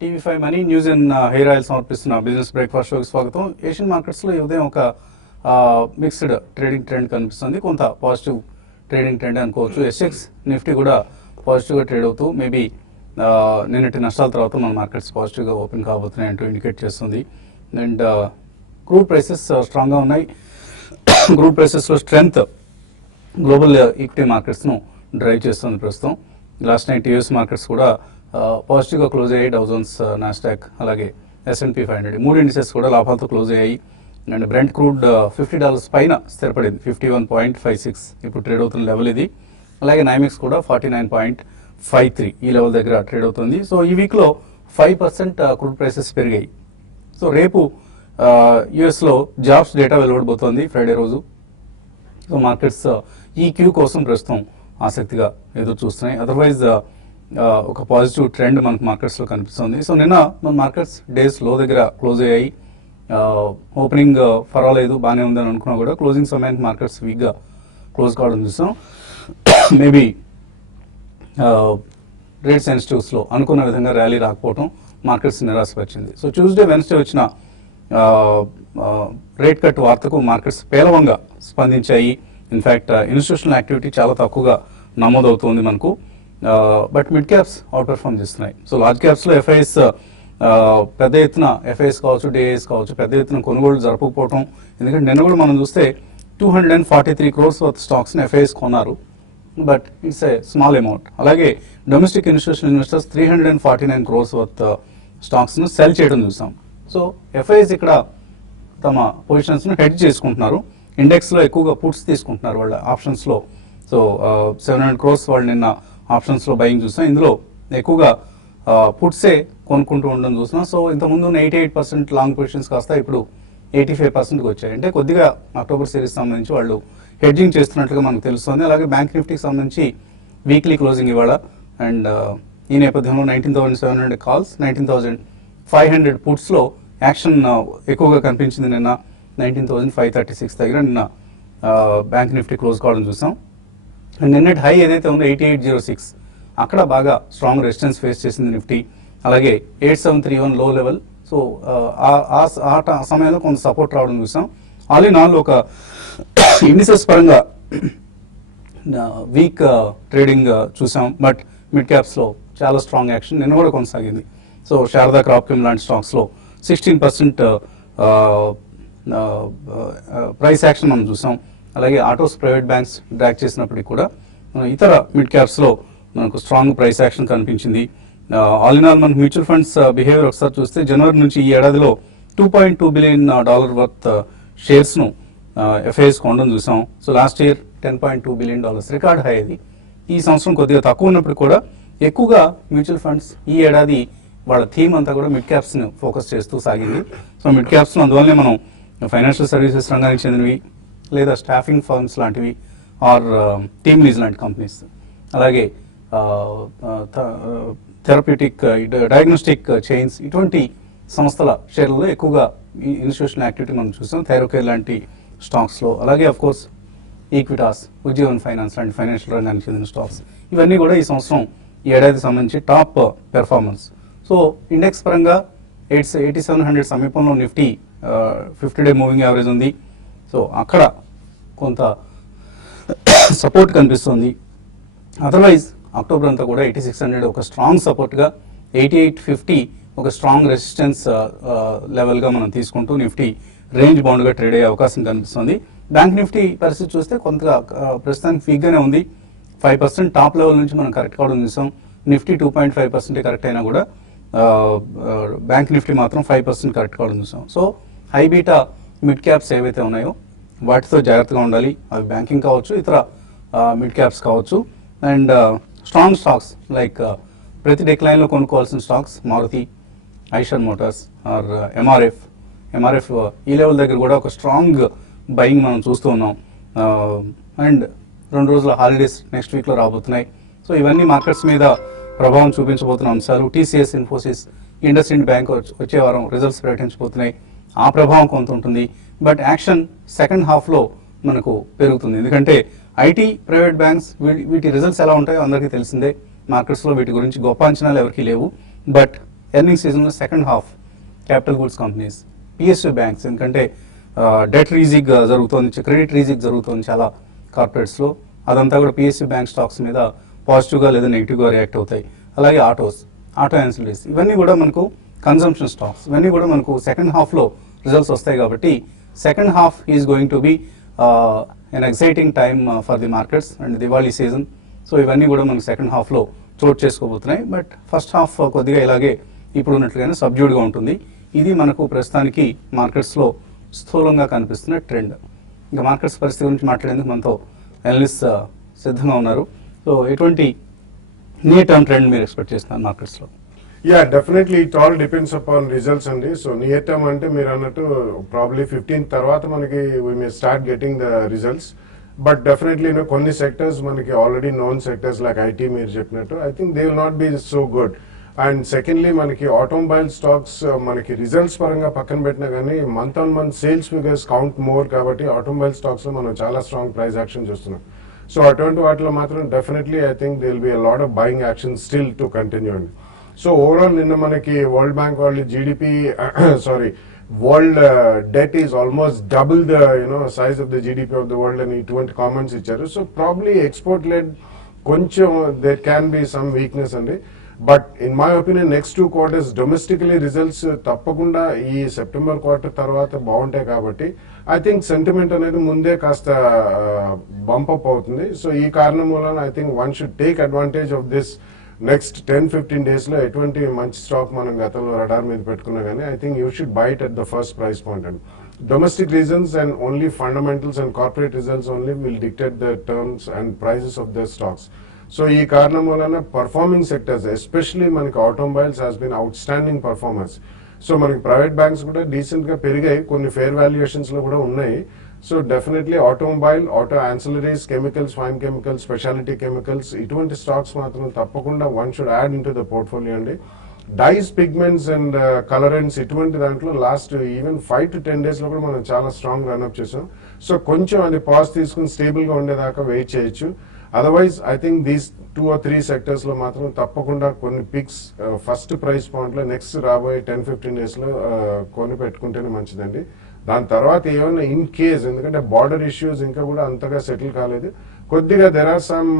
TV5 money news and hair oil సమర్పిస్తున్న business breakfast షోకి స్వాగతం. ఏషియన్ మార్కెట్స్లో ఈ ఉదయం ఒక మిక్స్డ్ ట్రేడింగ్ ట్రెండ్ కనిపిస్తుంది. కొంత పాజిటివ్ ట్రేడింగ్ ట్రెండ్ అనుకోవచ్చు. ఎస్ఎక్స్ నిఫ్టీ కూడా పాజిటివ్గా ట్రేడ్ అవుతూ మేబీ నిన్నటి నష్టాల తర్వాత మన మార్కెట్స్ పాజిటివ్గా ఓపెన్ కాబోతున్నాయి అంటూ ఇండికేట్ చేస్తుంది. అండ్ క్రూడ్ ప్రైసెస్ స్ట్రాంగ్గా ఉన్నాయి. క్రూడ్ ప్రైసెస్లో స్ట్రెంగ్త్ గ్లోబల్ ఈక్విటీ మార్కెట్స్ను డ్రైవ్ చేస్తుంది ప్రస్తుతం. లాస్ట్ నైట్ యూఎస్ మార్కెట్స్ కూడా పాజిటివ్గా క్లోజ్ అయ్యాయి. డౌ జోన్స్, నాస్డాక్, అలాగే S&P 500 మూడు ఇండిసెస్ కూడా లాభాలతో క్లోజ్ అయ్యాయి. అండ్ బ్రెంట్ క్రూడ్ $50 పైన స్థిరపడింది. 51.56 ఇప్పుడు ట్రేడ్ అవుతున్న లెవెల్ ఇది. అలాగే నైమిక్స్ కూడా 49.53 ఈ లెవెల్ దగ్గర ట్రేడ్ అవుతుంది. సో ఈ వీక్లో 5% క్రూడ్ ప్రైసెస్ పెరిగాయి. సో రేపు యుఎస్లో జాబ్స్ డేటా వెలువడబోతోంది ఫ్రైడే రోజు. సో మార్కెట్స్ ఈ క్యూ కోసం ప్రస్తుతం ఆసక్తిగా ఎదురు చూస్తున్నాయి. అదర్వైజ్ ఒక పాజిటివ్ ట్రెండ్ మనకు మార్కెట్స్లో కనిపిస్తుంది. సో నిన్న మన మార్కెట్స్ డేస్ లో దగ్గర క్లోజ్ అయ్యాయి. ఓపెనింగ్ పర్వాలేదు, బాగానే ఉందని అనుకున్నా కూడా క్లోజింగ్ సమయానికి మార్కెట్స్ వీక్గా క్లోజ్ కావడం చూసాం. మేబీ రేట్ సెన్సిటివ్స్లో అనుకున్న విధంగా ర్యాలీ రాకపోవడం మార్కెట్స్ నిరాశపరిచింది. సో ట్యూస్డే, వెన్స్డే వచ్చిన రేట్ కట్ వార్తకు మార్కెట్స్ పేలవంగా స్పందించాయి. ఇన్ఫ్యాక్ట్ ఇన్స్టిట్యూషనల్ యాక్టివిటీ చాలా తక్కువగా నమోదవుతుంది మనకు. But mid caps out perform చేస్తున్నాయి. సో లార్జ్ క్యాప్స్లో ఎఫ్ఐఎస్ పెద్ద ఎత్తున ఎఫ్ఐఎస్ కావచ్చు, డిఐఎస్ కావచ్చు, పెద్ద ఎత్తున కొనుగోలు జరపకపోవడం. ఎందుకంటే నిన్న కూడా మనం చూస్తే 243 crores వర్త్ స్టాక్స్ని ఎఫ్ఐఎస్ కొన్నారు. But it's a small amount. అలాగే domestic institutional investors 349 crores worth స్టాక్స్ను సెల్ చేయడం చూసాం. సో ఎఫ్ఐఎస్ ఇక్కడ తమ పొజిషన్స్ను హెడ్జ్ చేసుకుంటున్నారు. ఇండెక్స్లో ఎక్కువగా పుట్స్ తీసుకుంటున్నారు వాళ్ళ ఆప్షన్స్లో. సో 700 crores వాళ్ళు నిన్న ఆప్షన్స్లో బయింగ్ చూసాం. ఇందులో ఎక్కువగా పుట్సే కొనుక్కుంటూ ఉండడం చూసినా. సో ఇంతకుముందు 88% లాంగ్ పొజిషన్స్ కాస్త ఇప్పుడు 85%కి వచ్చాయి. అంటే కొద్దిగా అక్టోబర్ సిరీస్ సంబంధించి వాళ్ళు హెడ్జింగ్ చేస్తున్నట్లుగా మనకు తెలుస్తుంది. అలాగే బ్యాంక్ నిఫ్టీకి సంబంధించి వీక్లీ క్లోజింగ్ ఇవాళ. అండ్ ఈ నేపథ్యంలో 19,700 కాల్స్, 19,500 పుట్స్లో యాక్షన్ ఎక్కువగా కనిపించింది. నిన్న 19,536 దగ్గర నిన్న బ్యాంక్ నిఫ్టీ క్లోజ్ కావడం చూసాం. అండ్ నిన్నటి హై ఏదైతే ఉందో 8806 అక్కడ బాగా స్ట్రాంగ్ రెసిస్టెన్స్ ఫేస్ చేసింది నిఫ్టీ. అలాగే 8731 లో లెవెల్. సో ఆ సమయంలో కొంత సపోర్ట్ రావడం చూసాం. ఆల్ ఇన్ ఆల్ ఒక ఇండిసెస్ పరంగా వీక్ ట్రేడింగ్ చూసాం. బట్ మిడ్ క్యాప్స్లో చాలా స్ట్రాంగ్ యాక్షన్ నిన్న కూడా కొనసాగింది. సో శారదా క్రాప్కెమ్ లాంటి స్టాక్స్లో 16% ప్రైస్ యాక్షన్ మనం చూసాం. అలాగే ఆటోస్, ప్రైవేట్ బ్యాంక్స్ డ్రాక్ చేసినప్పటికీ కూడా ఇతర మిడ్ క్యాప్స్లో మనకు స్ట్రాంగ్ ప్రైస్ యాక్షన్ కనిపించింది. ఆల్ ఇన్ ఆల్ మనకు మ్యూచువల్ ఫండ్స్ బిహేవియర్ ఒకసారి చూస్తే జనవరి నుంచి ఈ ఏడాదిలో $2.2 billion వర్త్ షేర్స్ను ఎఫ్ఐఎస్ కొనడం చూసాం. So last year $10.2 billion record high అది. ఈ సంవత్సరం కొద్దిగా తక్కువ ఉన్నప్పుడు కూడా ఎక్కువగా మ్యూచువల్ ఫండ్స్ ఈ ఏడాది వాళ్ళ థీమ్ అంతా కూడా మిడ్ క్యాప్స్ని ఫోకస్ చేస్తూ సాగింది. సో మిడ్ క్యాప్స్లో అందువల్లనే మనం ఫైనాన్షియల్ సర్వీసెస్ రంగానికి చెందినవి, లేదా స్టాఫింగ్ ఫర్మ్స్ లాంటివి, ఆర్ టీమ్ లీజ్ లాంటి కంపెనీస్, అలాగే థెరప్యూటిక్, డయాగ్నోస్టిక్ చైన్స్, ఇటువంటి సంస్థల షేర్లలో ఎక్కువగా ఇన్స్టిట్యూషనల్ యాక్టివిటీ మనం చూసాం. థైరోకేర్ లాంటి స్టాక్స్లో, అలాగే of course Equitas, Ujjivan finance లాంటి ఫైనాన్షియల్ రంగానికి చెందిన స్టాక్స్, ఇవన్నీ కూడా ఈ సంవత్సరం ఈ ఏడాది సంబంధించి టాప్ పెర్ఫార్మెన్స్. సో ఇండెక్స్ పరంగా 8700 సమీపంలో నిఫ్టీ 50-day మూవింగ్ యావరేజ్ ఉంది. సో అక్కడ కొంత సపోర్ట్ కనిపిస్తుంది. అదర్వైజ్ అక్టోబర్ అంతా కూడా 8600 ఒక స్ట్రాంగ్ సపోర్ట్గా, 8850 ఒక స్ట్రాంగ్ రెసిస్టెన్స్ లెవెల్గా మనం తీసుకుంటూ నిఫ్టీ రేంజ్ బౌండ్గా ట్రేడ్ అయ్యే అవకాశం కనిపిస్తుంది. బ్యాంక్ నిఫ్టీ పరిస్థితి చూస్తే కొంత ప్రస్తుతానికి వీక్గానే ఉంది. 5% టాప్ లెవెల్ నుంచి మనం కరెక్ట్ కావడం చూసాం. నిఫ్టీ 2.5% కరెక్ట్ అయినా కూడా బ్యాంక్ నిఫ్టీ మాత్రం 5% కరెక్ట్ కావడం చూసాం. So high beta mid caps ఏవైతే ఉన్నాయో వాటితో జాగ్రత్తగా ఉండాలి. అవి బ్యాంకింగ్ కావచ్చు, ఇతర మిడ్ క్యాప్స్ కావచ్చు. అండ్ స్ట్రాంగ్ స్టాక్స్ లైక్ ప్రతి డెక్లైన్లో కొనుక్కోవాల్సిన stocks Maruti, Eicher motors or MRF ఈ లెవెల్ దగ్గర కూడా ఒక స్ట్రాంగ్ బయింగ్ మనం చూస్తూ ఉన్నాం. అండ్ 2 రోజుల హాలిడేస్ నెక్స్ట్ వీక్లో రాబోతున్నాయి. సో ఇవన్నీ మార్కెట్స్ మీద ప్రభావం చూపించబోతున్న అంశాలు. టీసీఎస్, ఇన్ఫోసిస్, ఇండస్ఇండ్ బ్యాంక్ వచ్చే వారం రిజల్ట్స్ ప్రకటించబోతున్నాయి. ఆ ప్రభావం కొంత ఉంటుంది. బట్ యాక్షన్ సెకండ్ హాఫ్లో మనకు పెరుగుతుంది. ఎందుకంటే ఐటీ, ప్రైవేట్ బ్యాంక్స్ వీటి రిజల్ట్స్ ఎలా ఉంటాయో అందరికీ తెలిసిందే. మార్కెట్స్లో వీటి గురించి గొప్ప అంచనాలు ఎవరికీ లేవు. బట్ ఎర్నింగ్ సీజన్లో second half capital goods companies, PSU banks, ఎందుకంటే డెట్ రీజిగ్ జరుగుతుంది, క్రెడిట్ రీజిగ్ జరుగుతుంది చాలా కార్పొరేట్స్లో, అదంతా కూడా పిఎస్యూ బ్యాంక్ స్టాక్స్ మీద పాజిటివ్గా లేదా నెగిటివ్గా రియాక్ట్ అవుతాయి. అలాగే ఆటో యాన్సిలరీస్, ఇవన్నీ కూడా మనకు కన్జంప్షన్ స్టాక్స్, ఇవన్నీ కూడా మనకు సెకండ్ హాఫ్లో రిజల్ట్స్ వస్తాయి. కాబట్టి second half is going to be an exciting time for the markets and Diwali season. So ఇవన్నీ కూడా మనకు సెకండ్ హాఫ్లో చోటు చేసుకోబోతున్నాయి. బట్ ఫస్ట్ హాఫ్ కొద్దిగా ఇలాగే ఇప్పుడు ఉన్నట్లుగానే సబ్డ్యూడ్గా ఉంటుంది. ఇది మనకు ప్రస్తుతానికి మార్కెట్స్లో స్థూలంగా కనిపిస్తున్న ట్రెండ్. ఇంకా మార్కెట్స్ పరిస్థితి గురించి మాట్లాడేందుకు మనతో అనలిస్ట్ సిద్ధంగా ఉన్నారు. సో ఎటువంటి నియర్ టర్మ్ ట్రెండ్ మీరు ఎక్స్పెక్ట్ చేస్తున్నారు మార్కెట్స్లో? Yeah, definitely it all depends upon results అండి. సో నియర్ టర్మ్ అంటే మీరు అన్నట్టు ప్రాబ్లీ 15 తర్వాత మనకి we may start getting the results. But definitely కొన్ని సెక్టర్స్ మనకి already known sectors like IT మీరు చెప్పినట్టు I think they will not be so good. And secondly మనకి ఆటోమొబైల్ స్టాక్స్ మనకి రిజల్ట్స్ పరంగా పక్కన పెట్టినా కానీ month on month sales figures count more, కాబట్టి ఆటోమొబైల్ స్టాక్స్ లో మనం చాలా స్ట్రాంగ్ ప్రైస్ యాక్షన్ చూస్తున్నాం. సో అటువంటి వాటిలో మాత్రం definitely I think they will be a lot of buying action still to continue అండి. సో ఓవరాల్ నిన్న మనకి వరల్డ్ బ్యాంక్ వాళ్ళు GDP world debt is almost double the size of the GDP of the world అని ఇటువంటి comments ఇచ్చారు. So probably export led కొంచెం there can be some weakness అండి. But in my opinion next 2 quarters domestically results తప్పకుండా ఈ September quarter తర్వాత బాగుంటాయి. కాబట్టి ఐ థింక్ సెంటిమెంట్ అనేది ముందే కాస్త బంపప్ అవుతుంది. సో ఈ కారణం వలన I think one should take advantage of this next 10-15 days లో ఎటువంటి మంచి స్టాక్ మనం గతంలో రడార్ మీద పెట్టుకున్నా కానీ I think you should buy it at the first price point and domestic reasons and only fundamentals and corporate results only will dictate the terms and prices of the stocks. So ఈ కారణం వలన performing sectors especially మనకి automobiles has been outstanding performance. So మనకి private banks కూడా decent గా పెరిగాయి, కొన్ని fair valuations లో కూడా ఉన్నాయి. So definitely automobile, auto ancillaries, chemicals, fine chemicals, speciality chemicals, ఇటువంటి స్టాక్స్ మాత్రం తప్పకుండా one should add in to the portfolio అండి. డైస్, పిగ్మెంట్స్ అండ్ కలరెంట్స్ ఇటువంటి దాంట్లో లాస్ట్ ఈవెన్ 5 to 10 days లో కూడా మనం చాలా స్ట్రాంగ్ రన్అప్ చేసాం. సో కొంచెం అది పాజ్ తీసుకుని స్టేబుల్ గా ఉండేదాకా వెయిట్ చేయొచ్చు. Otherwise I think these 2 or 3 sectors లో మాత్రం తప్పకుండా కొన్ని పిక్స్ ఫస్ట్ ప్రైస్ పాయింట్ లో నెక్స్ట్ రాబోయే 10-15 days లో కొని పెట్టుకుంటేనే మంచిదండి. దాని తర్వాత ఏమైనా ఇన్ కేస్, ఎందుకంటే బార్డర్ ఇష్యూస్ ఇంకా కూడా అంతగా సెటిల్ కాలేదు, కొద్దిగా there are some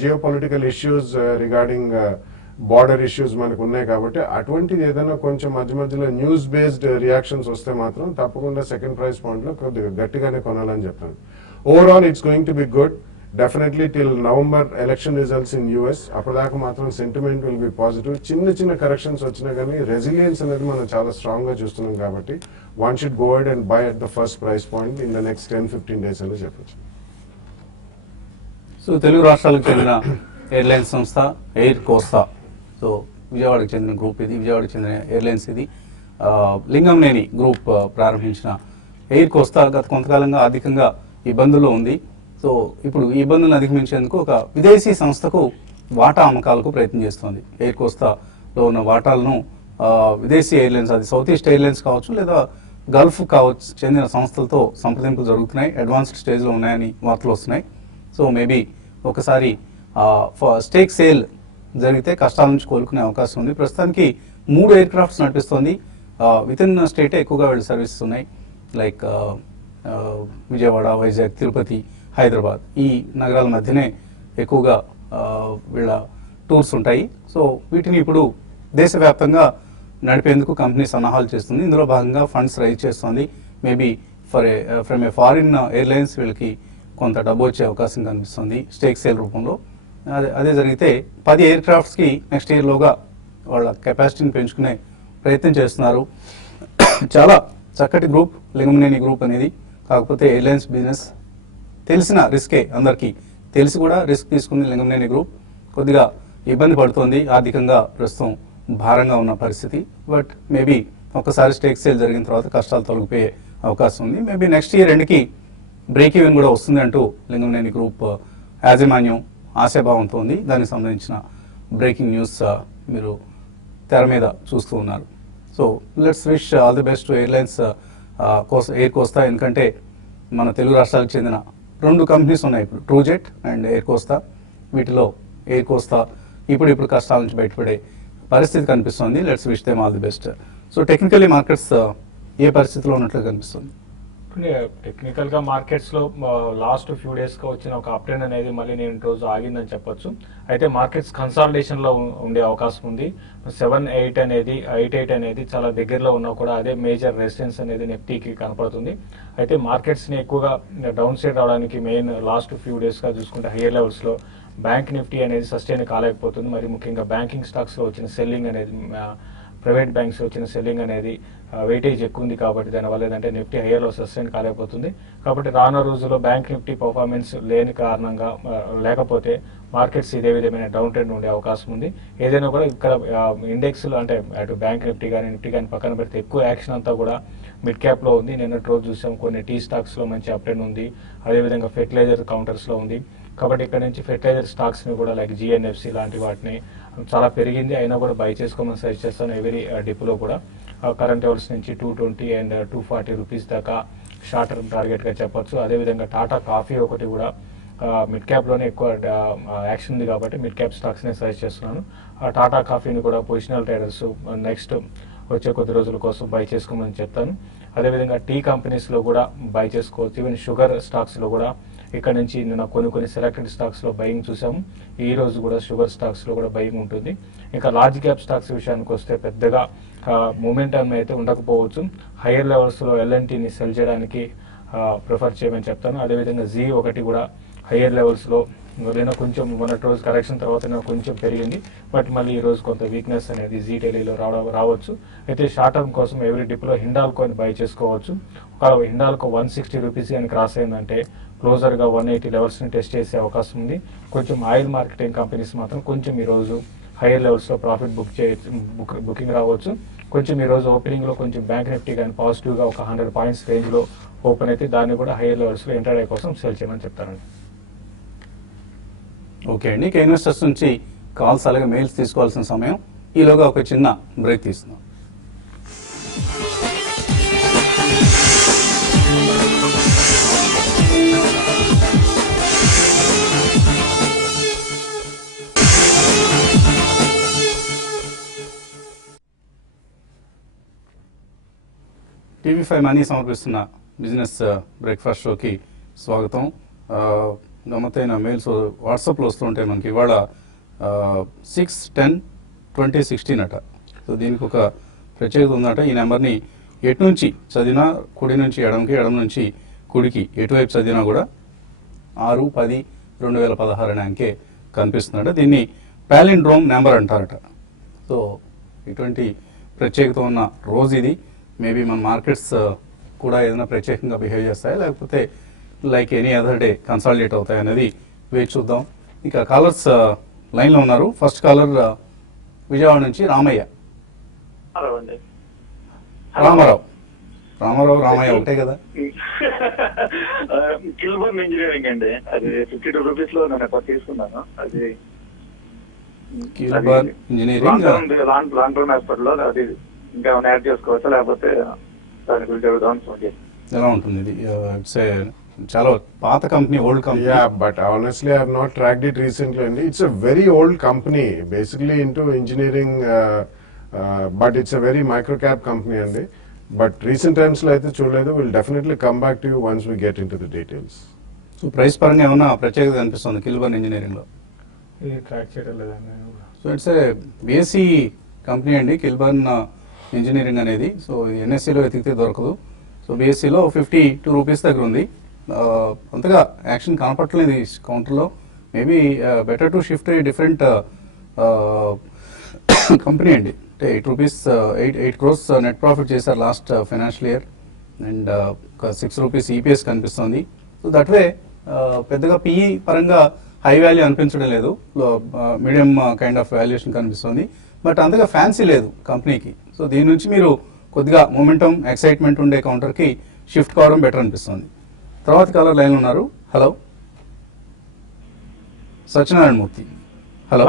geopolitical issues regarding border issues మనకు ఉన్నాయి. కాబట్టి అటువంటిది ఏదైనా కొంచెం మధ్య మధ్యలో న్యూస్ బేస్డ్ రియాక్షన్స్ వస్తే మాత్రం తప్పకుండా సెకండ్ ప్రైస్ పాయింట్ లో కొద్దిగా గట్టిగానే కొనాలని చెప్తాను. Overall it's going to be good definitely till November election results in US. అప్పటిదాకా మాత్రం సెంటిమెంట్ విల్ బి పాజిటివ్. చిన్న చిన్న కరెక్షన్స్ వచ్చినా కానీ రెసిలియన్స్ అనేది మనం చాలా స్ట్రాంగ్ గా చూస్తున్నాం. కాబట్టి one should go ahead and by at the first price point in the next 10-15 days అని చెప్పొచ్చు. సో తెలుగు రాష్ట్రాలకు చెందిన ఎయిర్లైన్స్ సంస్థ ఎయిర్ కోస్తా, సో విజయవాడకు చెందిన గ్రూప్ ఇది, విజయవాడకు చెందిన ఎయిర్లైన్స్ ఇది. లింగంనేని గ్రూప్ ప్రారంభించిన ఎయిర్ కోస్తా గత కొంతకాలంగా ఆర్థికంగా ఇబ్బందుల్లో ఉంది. సో ఇప్పుడు ఈ ఇబ్బందులను అధిగమించేందుకు ఒక విదేశీ సంస్థకు వాటా అమ్మకాలకు ప్రయత్నం చేస్తోంది. ఎయిర్ కోస్తాలో ఉన్న వాటాలను విదేశీ ఎయిర్లైన్స్, అది సౌత్ ఈస్ట్ ఎయిర్లైన్స్ కావచ్చు లేదా గల్ఫ్ కావచ్చు, చెందిన సంస్థలతో సంప్రదింపులు జరుగుతున్నాయి. అడ్వాన్స్డ్ స్టేజ్లో ఉన్నాయని వార్తలు వస్తున్నాయి. సో మేబీ ఒకసారి స్టేక్ సేల్ జరిగితే కష్టాల నుంచి కోలుకునే అవకాశం ఉంది. ప్రస్తుతానికి 3 ఎయిర్ క్రాఫ్ట్స్ నడిపిస్తోంది. విత్ ఇన్ స్టేటే ఎక్కువగా వీళ్ళు సర్వీసెస్ ఉన్నాయి. లైక్ విజయవాడ, వైజాగ్, తిరుపతి, హైదరాబాద్, ఈ నగరాల మధ్యనే ఎక్కువగా వీళ్ళ టూర్స్ ఉంటాయి. సో వీటిని ఇప్పుడు దేశవ్యాప్తంగా నడిపేందుకు కంపెనీ సన్నాహాలు చేస్తుంది. ఇందులో భాగంగా ఫండ్స్ రైజ్ చేస్తుంది. Maybe from A foreign airlines వీళ్ళకి కొంత డబ్బు వచ్చే అవకాశం కనిపిస్తుంది స్టేక్ సేల్ రూపంలో. అదే జరిగితే 10 ఎయిర్ క్రాఫ్ట్స్కి నెక్స్ట్ ఇయర్లోగా వాళ్ళ కెపాసిటీని పెంచుకునే ప్రయత్నం చేస్తున్నారు. చాలా చక్కటి గ్రూప్ లింగంనేని గ్రూప్ అనేది. కాకపోతే ఎయిర్లైన్స్ బిజినెస్ తెలిసిన రిస్కే, అందరికీ తెలిసి కూడా రిస్క్ తీసుకుంది లింగంనేని గ్రూప్. కొద్దిగా ఇబ్బంది పడుతోంది ఆర్థికంగా, ప్రస్తుతం భారంగా ఉన్న పరిస్థితి. బట్ మేబీ ఒక్కసారి స్టేక్ సేల్ జరిగిన తర్వాత కష్టాలు తొలగిపోయే అవకాశం ఉంది. మేబీ నెక్స్ట్ ఇయర్ ఎండ్కి బ్రేక్ ఈవెన్ కూడా వస్తుంది అంటూ లింగంనేని గ్రూప్ యాజమాన్యం ఆశాభావంతో ఉంది. దానికి సంబంధించిన బ్రేకింగ్ న్యూస్ మీరు తెర మీద చూస్తూ ఉన్నారు. So let's wish all the best to airlines air Costa. ఎందుకంటే మన తెలుగు రాష్ట్రాలకు చెందిన 2 కంపెనీస్ ఉన్నాయి ఇప్పుడు, ట్రూజెట్ అండ్ ఎయిర్ కోస్తా. వీటిలో ఎయిర్ కోస్తా ఇప్పుడు కష్టాల నుంచి బయటపడే పరిస్థితి కనిపిస్తుంది. Let's wish them all the best. So technically markets ఏ పరిస్థితిలో ఉన్నట్లు కనిపిస్తుంది? టెక్నికల్ గా మార్కెట్స్ లో లాస్ట్ ఫ్యూ డేస్ గా వచ్చిన ఒక అప్ ట్రెండ్ అనేది మళ్ళీ నేను రోజు ఆగిందని చెప్పొచ్చు. అయితే మార్కెట్స్ కన్సాలిడేషన్ లో ఉండే అవకాశం ఉంది. 7-8 అనేది 8-8 అనేది చాలా దగ్గరలో ఉన్నా కూడా అదే మేజర్ రెసిస్టెన్స్ అనేది నిఫ్టీకి కనపడుతుంది. అయితే మార్కెట్స్ ని ఎక్కువగా డౌన్ సైడ్ రావడానికి మెయిన్ లాస్ట్ ఫ్యూ డేస్ గా చూసుకుంటే హైయర్ లెవెల్స్ లో బ్యాంక్ నిఫ్టీ అనేది సస్టైన్ కాలేకపోతుంది. మరి ముఖ్యంగా బ్యాంకింగ్ స్టాక్స్ లో వచ్చిన సెల్లింగ్ అనేది ప్రైవేట్ బ్యాంక్స్ వచ్చిన సెల్లింగ్ అనేది వెయిటేజ్ ఎక్కువ ఉంది కాబట్టి దానివల్ల ఏంటంటే నిఫ్టీ హైయర్లో సస్టైన్ కాలేకపోతుంది. కాబట్టి రానున్న రోజుల్లో బ్యాంక్ నిఫ్టీ పర్ఫార్మెన్స్ లేని కారణంగా లేకపోతే మార్కెట్స్ ఇదే విధమైన డౌన్ ట్రెండ్ ఉండే అవకాశం ఉంది. ఏదైనా కూడా ఇక్కడ ఇండెక్స్లు అంటే అటు బ్యాంక్ నిఫ్టీ కానీ నిఫ్టీ కానీ పక్కన పెడితే ఎక్కువ యాక్షన్ అంతా కూడా మిడ్ క్యాప్లో ఉంది. నిన్నటి రోజు చూసాం కొన్ని టీ స్టాక్స్లో మంచి అప్ ట్రెండ్ ఉంది. అదేవిధంగా ఫెర్టిలైజర్ కౌంటర్స్లో ఉంది. కాబట్టి ఇక్కడ నుంచి ఫెర్టిలైజర్ స్టాక్స్ని కూడా లైక్ జిఎన్ఎఫ్సి లాంటి వాటిని చాలా పెరిగింది అయినా కూడా బై చేసుకోమని సజెస్ట్ చేస్తాను. ఎవరీ డిప్లో కూడా కరెంట్ లెవెల్స్ నుంచి 220 అండ్ 240 రూపీస్ దాకా షార్ట్ టర్మ్ టార్గెట్గా చెప్పొచ్చు. అదేవిధంగా టాటా కాఫీ ఒకటి కూడా మిడ్ క్యాప్లోనే ఎక్కువ యాక్షన్ ఉంది కాబట్టి మిడ్ క్యాప్ స్టాక్స్నే సజెస్ట్ చేస్తున్నాను. టాటా కాఫీని కూడా పొజిషనల్ ట్రేడర్స్ నెక్స్ట్ వచ్చే కొద్ది రోజుల కోసం బై చేసుకోమని చెప్తాను. అదేవిధంగా టీ కంపెనీస్లో కూడా బై చేసుకోవచ్చు. ఈవెన్ షుగర్ స్టాక్స్లో కూడా ఇక్కడ నుంచి నిన్న కొన్ని సెలెక్టెడ్ స్టాక్స్లో బయింగ్ చూసాము. ఈ రోజు కూడా షుగర్ స్టాక్స్లో కూడా బయింగ్ ఉంటుంది. ఇంకా లార్జ్ క్యాప్ స్టాక్స్ విషయానికి వస్తే పెద్దగా మూమెంటం అయితే ఉండకపోవచ్చు. హైయర్ లెవెల్స్లో ఎల్ఎన్టీని సెల్ చేయడానికి ప్రిఫర్ చేయమని చెప్తాను. అదేవిధంగా ఒకటి కూడా హైయర్ లెవెల్స్లో నేను కొంచెం మొన్నటి రోజు కరెక్షన్ తర్వాత కొంచెం పెరిగింది. బట్ మళ్ళీ ఈ రోజు కొంత వీక్నెస్ అనేది జీ టెలీలో రావచ్చు. అయితే షార్ట్ టర్మ్ కోసం ఎవరీ డిప్లో హిండాల్కో అని బై చేసుకోవచ్చు. ఒకవేళ హిండాల్కో 160 రూపీస్ అని క్రాస్ అయిందంటే క్లోజర్గా 180 లెవెల్స్ని టెస్ట్ చేసే అవకాశం ఉంది. కొంచెం ఆయిల్ మార్కెటింగ్ కంపెనీస్ మాత్రం కొంచెం ఈరోజు హైయర్ లెవెల్స్లో ప్రాఫిట్ బుకింగ్ రావచ్చు. కొంచెం ఈరోజు ఓపెనింగ్లో కొంచెం బ్యాంక్ నిఫ్టీ కానీ పాజిటివ్గా ఒక 100 పాయింట్స్ రేంజ్లో ఓపెన్ అయితే దాన్ని కూడా హైయర్ లెవెల్స్లో ఎంటర్ అయ్యే కోసం సెల్ చేయమని చెప్తానండి. ఓకే అండి, ఇక ఇన్వెస్టర్స్ నుంచి కాల్స్ అలాగే మెయిల్స్ తీసుకోవాల్సిన సమయం. ఈలోగా ఒక చిన్న బ్రేక్ తీసుకుందాం. టీవీ5 మనీ సమర్పిస్తున్న బిజినెస్ బ్రేక్ఫాస్ట్ షోకి స్వాగతం. గమ్మత్తైన మెయిల్స్ వాట్సాప్లో వస్తుంటాయి మనకి. ఇవాళ 6-10-2016 అట. సో దీనికి ఒక ప్రత్యేకత ఉందట. ఈ నెంబర్ని ఎటు నుంచి చదివినా, కుడి నుంచి ఎడమకి, ఎడమ నుంచి కుడికి ఎటువైపు చదివినా కూడా 6-10-2016 అనే అంకే కనిపిస్తుందట. దీన్ని ప్యాలిండ్రోమ్ నెంబర్ అంటారట. సో ఇటువంటి ప్రత్యేకత ఉన్న రోజు ఇది. మేబీ మన మార్కెట్స్ కూడా ఏదైనా ప్రత్యేకంగా బిహేవ్ చేస్తాయా, లేకపోతే like any other day consolidate అవుతాయి అనేది వేచి చూద్దాం. ఇక కాలర్స్ లైన్లో ఉన్నారు. ఫస్ట్ కాలర్ విజయవాడ నుంచి రామయ్య. హలో అండి. రామయ్య ఒకటే కదా? కిల్బర్న్ ఇంజనీరింగ్ అండి. అది 52 రూపీస్ లో నేను తీసుకున్నాను. అది కిల్బర్న్ ఇంజనీరింగ్ లాంగ్ టర్మ్ హాస్పిటల్. అది ఇంకా యాడ్ చేసుకోవచ్చా, లేకపోతే దాని గురించి అడుగుదాం. ఎలా ఉంటుంది ఇది? ఇట్స్ చాలా పాత company, old company. Yeah, but honestly, I have not tracked it recently. And it's a very old company, basically into engineering, but it's a very micro cap company. And but recent times, like the Chuledo, will definitely come back to you once we get into the details. So price పరంగా ఏమన్నా ప్రత్యేకత అనిపిస్తుంది కిల్బర్న్ ఇంజనీరింగ్లో? ఇది track చేయడం లేదండి. So it's a BSc company అండి కిల్బర్న్ engineering అనేది. సో ఎన్ఎస్సీలో వెతికితే దొరకదు. సో బీఎస్సీలో 52 రూపీస్ దగ్గర ఉంది. అంతగా యాక్షన్ కనపట్లేదు ఈ కౌంటర్లో. Maybe better to shift different company అండి. అంటే 8 రూపీస్ 8 crores నెట్ ప్రాఫిట్ చేశారు లాస్ట్ ఫైనాన్షియల్ ఇయర్. అండ్ ఒక 6 రూపీస్ ఈపీఎస్ కనిపిస్తుంది. సో దట్ వే పెద్దగా పిఈ పరంగా హై వాల్యూ అనిపించడం లేదు. మీడియం కైండ్ ఆఫ్ వాల్యుయేషన్ కనిపిస్తుంది. బట్ అంతగా ఫ్యాన్సీ లేదు కంపెనీకి. సో దీని నుంచి మీరు కొద్దిగా మొమెంటం, ఎక్సైట్మెంట్ ఉండే కౌంటర్కి షిఫ్ట్ కావడం బెటర్ అనిపిస్తుంది. తర్వాత కాలర్ లైన్ ఉన్నారు. హలో, సత్యనారాయణ మూర్తి. హలో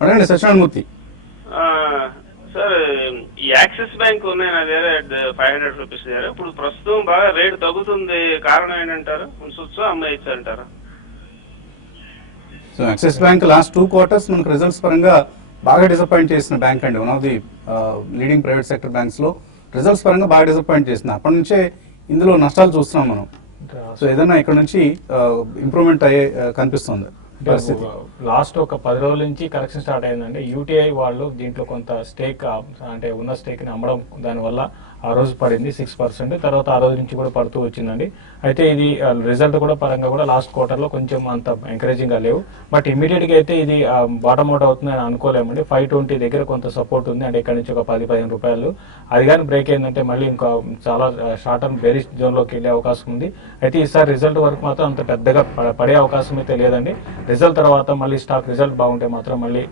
అడగండి సత్యనారాయణ మూర్తి. సార్, ఈ యాక్సిస్ బ్యాంక్ ఉన్నాయి నా దగ్గర 500 రూపీస్ దగ్గర. ఇప్పుడు ప్రస్తుతం బాగా రేట్ తగ్గుతుంది. కారణం ఏంటంటారు? ఉంచొచ్చా, అమ్మాయిచ్చు అంటారా? So axis bank last 2 quarters మనకు రిజల్ట్స్ పరంగా బాగా డిసప్పాయింట్ చేసిన బ్యాంక్ అండి, one of the leading private sector బ్యాంక్స్లో రిజల్ట్స్ పరంగా బాగా డిసప్పాయింట్ చేసింది. అప్పటి నుంచే ఇందులో నష్టాలు చూస్తున్నాం మనం. సో ఏదైనా ఇక్కడ నుంచి ఇంప్రూవ్మెంట్ అయ్యే కనిపిస్తుంది పరిస్థితి. లాస్ట్ ఒక 10 రోజుల నుంచి కరెక్షన్ స్టార్ట్ అయిందండి. యూటీఐ వాళ్ళు దీంట్లో కొంత స్టేక్ అంటే ఉన్న స్టేక్ ని అమ్మడం, దానివల్ల ఆ రోజు పడింది 6%. తర్వాత ఆ రోజు నుంచి కూడా పడుతూ వచ్చిందండి. అయితే ఇది రిజల్ట్ కూడా పరంగా కూడా లాస్ట్ క్వార్టర్ లో కొంచెం అంత ఎంకరేజింగ్ గా లేవు. బట్ ఇమీడియట్ గా అయితే ఇది బాటమ్ అవుట్ అవుతుందని అనుకోలేమండి. 520 దగ్గర కొంత సపోర్ట్ ఉంది, అంటే ఇక్కడ నుంచి ఒక 10-15 రూపాయలు అది కానీ బ్రేక్ అయిందంటే మళ్ళీ ఇంకా చాలా షార్ట్ టర్మ్ బేరిష్ జోన్ లోకి వెళ్ళే అవకాశం ఉంది. అయితే ఈసారి రిజల్ట్ వరకు మాత్రం అంత పెద్దగా పడే అవకాశం అయితే లేదండి. రిజల్ట్ తర్వాత మళ్ళీ స్టాక్ రిజల్ట్ బాగుంటే మాత్రం మళ్ళీ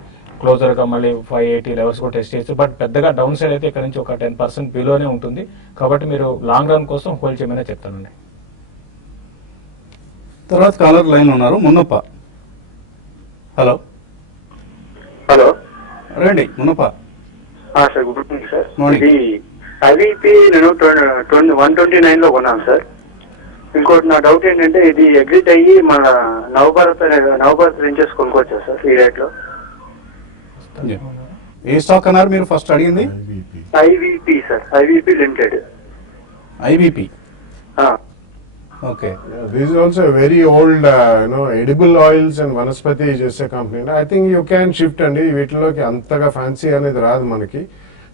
క్లోజర్ గా మళ్ళీ 580 లెవెల్స్ కూడా టెస్ట్ చేయొచ్చు. బట్ పెద్దగా డౌన్ సైడ్ అయితే ఇక్కడ నుంచి ఒక 10% బిలోనే ఉంటుంది. కాబట్టి మీరు లాంగ్ రన్ కోసం హోల్డ్ చేయమనే చెప్తానండి. తర్వాత కాలర్ లైన్ ఉన్నారు, మున్నప్ప. హలో హలో రండి Munnappa. Sir, good morning sir. Morning. ఇది ఐవీపీ నేను 129 లో కొన్నాను సార్. ఇంకోటి నా డౌట్ ఏంటంటే ఇది ఎగ్జిట్ అయ్యి మన నవభారత్ రెంచెస్ కొనుక్కోవచ్చా సార్ ఈ రేట్ లో? ఏ స్టాక్ అన్నారు మీరు ఫస్ట్ అడిగింది? IVP sir, IVP limited. IBP. Okay. This is also a very old, edible oils and వనస్పతి చేసే company. I think you can shift అండి, వీటిలోకి అంతగా ఫ్యాన్సీ అనేది రాదు మనకి.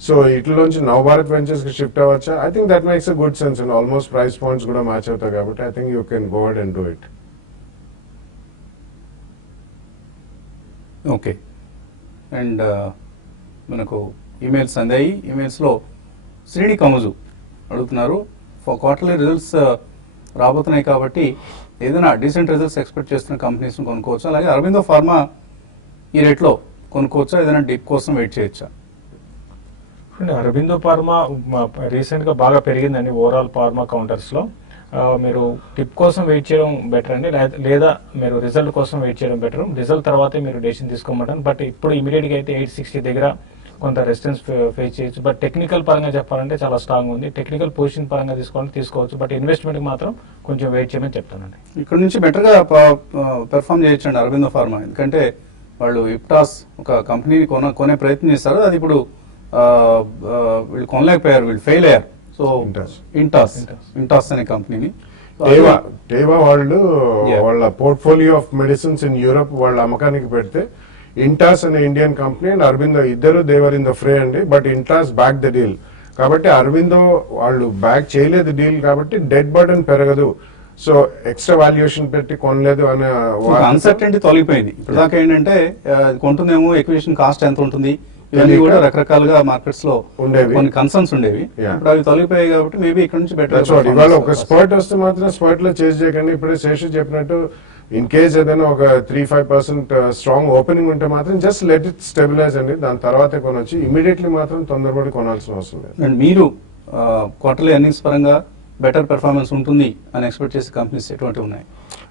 సో వీటిలోంచి నవభారత్ వెంచర్స్ కి షిఫ్ట్ అవ్వచ్చా? I think that makes a good sense and almost price points కూడా మ్యాచ్ అవుతాయి కాబట్టి I think you can go ahead and do it. Okay. And మనకు ఈమెయిల్స్ అందాయి. ఈమెయిల్స్లో శ్రీని కముజు అడుగుతున్నారు, క్వార్టర్లీ రిజల్ట్స్ రాబోతున్నాయి కాబట్టి ఏదైనా డీసెంట్ రిజల్ట్స్ ఎక్స్పెక్ట్ చేస్తున్న కంపెనీస్ని కొనుక్కోవచ్చా, అలాగే అరవిందో ఫార్మా ఈ రేట్లో కొనుక్కోవచ్చా, ఏదైనా డిప్ కోసం వెయిట్ చేయొచ్చా? అరబిందో ఫార్మా రీసెంట్ గా బాగా పెరిగిందండి ఓవరాల్ ఫార్మా కౌంటర్స్ లో. మీరు టిప్ కోసం వెయిట్ చేయడం బెటర్ అండి, లేదా మీరు రిజల్ట్ కోసం వెయిట్ చేయడం బెటర్. రిజల్ట్ తర్వాతే మీరు డెసిషన్ తీసుకోమంటారు. బట్ ఇప్పుడు ఇమీడియట్ గా అయితే 860 దగ్గర కొంత రెసిస్టెన్స్ ఫేస్ చేయొచ్చు. బట్ టెక్నికల్ పరంగా చెప్పాలంటే చాలా స్ట్రాంగ్ ఉంది. టెక్నికల్ పొజిషన్ పరంగా తీసుకోవచ్చు. బట్ ఇన్వెస్ట్మెంట్ మాత్రం కొంచెం వెయిట్ చేయమని చెప్తానండి. ఇక్కడ నుంచి బెటర్గా పెర్ఫామ్ చేయొచ్చండి అరవిందో ఫార్మా, ఎందుకంటే వాళ్ళు ఇప్టాస్ ఒక కంపెనీని కొనే ప్రయత్నం చేస్తారు, అది ఇప్పుడు వీళ్ళు కొనలేకపోయారు, వీళ్ళు ఫెయిల్ అయ్యారు. సో ఇంటాస్ అనే కంపెనీని టేవా వాళ్ళు Yeah. వాళ్ళ portfolio of medicines in Europe వాళ్ళ అమ్మకానికి పెడితే ఇంటాస్ అనే ఇండియన్ కంపెనీ అండ్ అరవిందో ఇద్దరు దేవర్ ఇన్ ద ఫ్రే అండి. But Intas back the deal కాబట్టి అరవిందో వాళ్ళు బ్యాక్ చేయలేదు డీల్ కాబట్టి డెడ్ బర్డెన్ పెరగదు. సో ఎక్స్ట్రా వాల్యుయేషన్ పెట్టి కొనలేదు అనే అన్సర్టెనిటీ తొలగిపోయింది. ఇప్పుడు దాకా ఏంటంటే కొంటుందేమో ఎక్విజిషన్ కాస్ట్ ఎంత ఉంటుంది ఇవన్నీ కూడా రకరకాలుగా మార్కెట్స్ లో ఉండేవి, కొన్ని కన్సర్న్స్ ఉండేవి. Yeah. ఇప్పుడు అవి తొలగిపోయాయి కాబట్టి మేబీ ఇక్కడ నుంచి బెటర్. ఇవాళ ఒక స్పర్ట్ వస్తే మాత్రం స్పర్ట్ లో చేంజ్ చేయకండి. ఇప్పుడే శేషు చెప్పినట్టు ఇన్ కేస్ ఏదైనా ఒక 3-5% స్ట్రాంగ్ ఓపెనింగ్ ఉంటే మాత్రం జస్ట్ లెట్ ఇట్ స్టెబిలైజ్ అండి, దాని తర్వాతే కొనొచ్చు. ఇమీడియట్లీ మాత్రం తొందరపడి కొనాల్సిన అవసరం లేదు. అండ్ మీరు క్వార్టర్లీ ఎర్నింగ్స్ పరంగా బెటర్ పెర్ఫార్మెన్స్ ఉంటుంది అని ఎక్స్పెక్ట్ చేసే కంపెనీస్ ఎటువంటి ఉన్నాయి?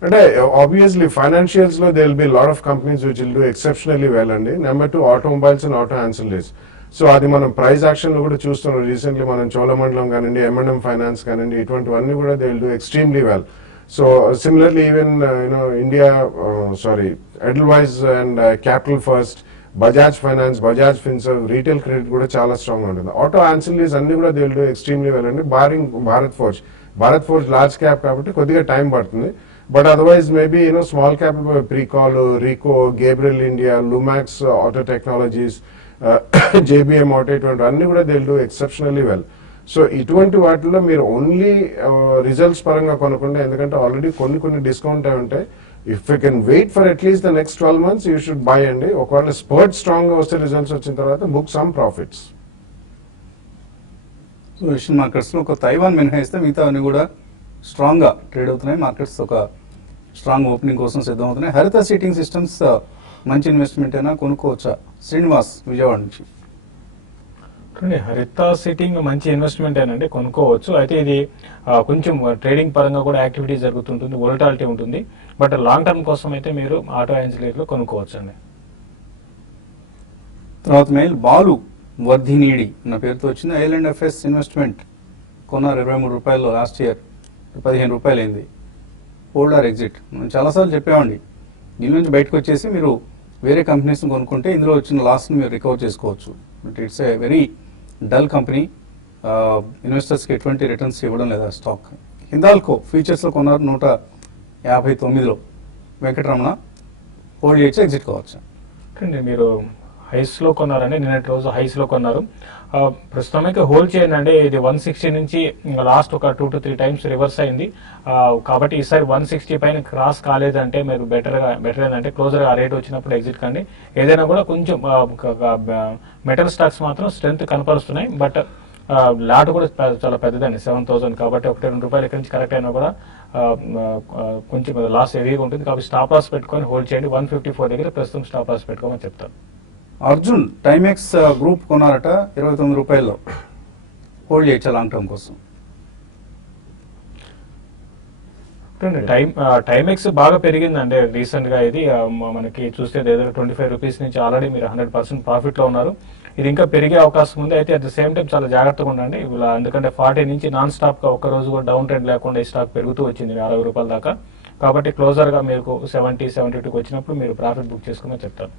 అంటే ఆబ్వియస్లీ ఫైనాన్షియల్స్ లో they will be lot of companies which will do exceptionally well అండి. Number 2 automobiles and auto ancillaries. So అది మనం ప్రైస్ యాక్షన్ లో కూడా చూస్తున్నాం. రీసెంట్లీ మనం చోళమండలం కానివ్వండి, M&M ఫైనాన్స్ కానివ్వండి, ఇటువంటివన్నీ కూడా they will do extremely well. So similarly even India Edelweiss and capital first, Bajaj finance, Bajaj Finserv, retail credit కూడా చాలా స్ట్రాంగ్ ఉంటుంది. ఆటో యాన్సిలరీస్ అన్ని కూడా they will do extremely well అండి, barring Bharat forge large cap కాబట్టి కొద్దిగా టైం పడుతుంది. But otherwise maybe small cap Pricol, Rico, Gabriel India, Lumax auto technologies, JBM auto, ఇటువంటి అన్ని కూడా they will do exceptionally well. So ఇటువంటి వాటిలో మీరు ఓన్లీ రిజల్ట్స్ పరంగా కొనకుండా, ఎందుకంటే ఆల్రెడీ కొన్ని డిస్కౌంట్ అయి ఉంటాయి. If you can wait for at least the next 12 months you should buy అండి. ఒకవేళ స్పర్ట్ స్ట్రాంగ్ గా వస్తే రిజల్ట్స్ వచ్చిన తర్వాత book some profits. So Asian మార్కెట్స్లో ఒక తైవాన్ మినహాయిస్తే మిగతా అన్ని కూడా స్ట్రాంగ్గా ట్రేడ్ అవుతున్నాయి. మార్కెట్స్ ఒక స్ట్రాంగ్ ఓపెనింగ్ కోసం సిద్ధం అవుతున్నాయి. హరిత సీటింగ్ సిస్టమ్స్ మంచి ఇన్వెస్ట్మెంట్ అయినా కొనుక్కోవచ్చా? శ్రీనివాస్ విజయవాడ నుంచి. హరిత సిట్టింగ్ మంచి ఇన్వెస్ట్మెంట్ ఏనండి, కొనుక్కోవచ్చు. అయితే ఇది కొంచెం ట్రేడింగ్ పరంగా కూడా యాక్టివిటీ జరుగుతుంటుంది, వోలటాలిటీ ఉంటుంది. బట్ లాంగ్ టర్మ్ కోసం అయితే మీరు ఆటో యాన్సిలరీలో కొనుక్కోవచ్చు అండి. తర్వాత మెయిల్ బాలు వర్ధినీడి అన్న పేరుతో వచ్చింది. IL&FS ఇన్వెస్ట్మెంట్ కొన్నారు 23 రూపాయలు, లాస్ట్ ఇయర్ 15 రూపాయలు అయింది. Hold or exit? మనం చాలాసార్లు చెప్పామండి, దీని నుంచి బయటకు వచ్చేసి మీరు వేరే కంపెనీస్ని కొనుక్కుంటే ఇందులో వచ్చిన లాస్ని మీరు రికవర్ చేసుకోవచ్చు. But it's a very dull company. ఇన్వెస్టర్స్కి ఎటువంటి రిటర్న్స్ ఇవ్వడం లేదా స్టాక్. హిందాల్కో ఫ్యూచర్స్లో కొన్నారు 159లో. వెంకటరమణ హోల్డ్ చేయొచ్చు, ఎగ్జిట్ కావచ్చు. అండి మీరు హైస్లో కొన్నారండి, నిన్నటి రోజు హైస్లో కొన్నారు. ప్రస్తుతానికి హోల్డ్ చేయండి అండి. ఇది 160 నుంచి లాస్ట్ ఒక 2 to 3 టైమ్స్ రివర్స్ అయింది. కాబట్టి ఈసారి 160 పైన క్రాస్ కాలేదంటే మీరు బెటర్ ఏంటంటే క్లోజర్ ఆ రేట్ వచ్చినప్పుడు ఎగ్జిట్ కండి. ఏదైనా కూడా కొంచెం మెటల్ స్టాక్స్ మాత్రం స్ట్రెంత్ కనపరుస్తున్నాయి. బట్ లాట్ కూడా చాలా పెద్దదండి, 7,000. కాబట్టి 1-2 రూపాయలు ఇక్కడి నుంచి కరెక్ట్ అయినా కూడా కొంచెం లాస్ హెవీగా ఉంటుంది. కాబట్టి స్టాప్ లాస్ పెట్టుకొని హోల్డ్ చేయండి. 154 దగ్గర ప్రస్తుతం స్టాప్ లాస్ పెట్టుకోమని చెప్తాను. అర్జున్ టైమెక్స్ గ్రూప్ కొన్నారట 29 రూపాయల్లో. హోల్డ్ చేయొచ్చా లాంగ్ టర్మ్ కోసం? టైమెక్స్ బాగా పెరిగిందండి రీసెంట్ గా. ఇది మనకి చూస్తే 25 రూపీస్ నుంచి ఆల్రెడీ మీరు 100% ప్రాఫిట్ లో ఉన్నారు. ఇది ఇంకా పెరిగే అవకాశం ఉంది. అయితే అట్ ద సేమ్ టైం చాలా జాగ్రత్తగా ఉండండి. ఎందుకంటే 40 నుంచి నాన్ స్టాప్ గా ఒక్క రోజు కూడా డౌన్ ట్రెండ్ లేకుండా ఈ స్టాక్ పెరుగుతూ వచ్చింది 60 రూపాయల దాకా. కాబట్టి క్లోజర్ గా మీకు 70-72 వచ్చినప్పుడు మీరు ప్రాఫిట్ బుక్ చేసుకోమని చెప్తాను.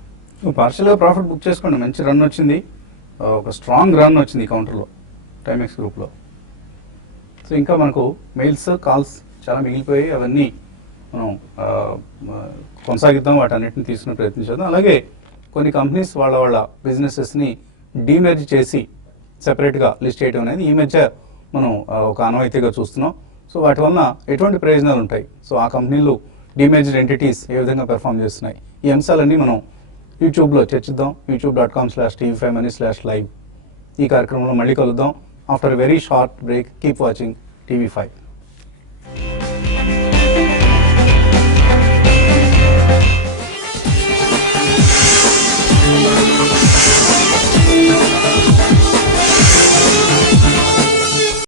పార్షియల్గా ప్రాఫిట్ బుక్ చేసుకోండి. మంచి రన్ వచ్చింది, ఒక స్ట్రాంగ్ రన్ వచ్చింది ఈ కౌంటర్లో టైమెక్స్ గ్రూప్లో. సో ఇంకా మనకు మెయిల్స్ కాల్స్ చాలా మిగిలిపోయి అవన్నీ మనం కొనసాగిద్దాం, వాటన్నిటిని తీసుకునే ప్రయత్నించేద్దాం. అలాగే కొన్ని కంపెనీస్ వాళ్ళ బిజినెసెస్ని డీమెర్జ్ చేసి సెపరేట్గా లిస్ట్ చేయడం అనేది ఈ మధ్య మనం ఒక ఆనవాయితీగా చూస్తున్నాం. సో వాటి వలన ఎటువంటి ప్రయోజనాలు ఉంటాయి, సో ఆ కంపెనీలు డీమెర్జ్డ్ ఎంటిటీస్ ఏ విధంగా పెర్ఫామ్ చేస్తున్నాయి, ఈ అంశాలన్నీ మనం యూట్యూబ్లో చర్చిద్దాం. youtube.com/tv5money/live. ఈ కార్యక్రమంలో మళ్ళీ కలుద్దాం. After a very short break, keep watching TV5.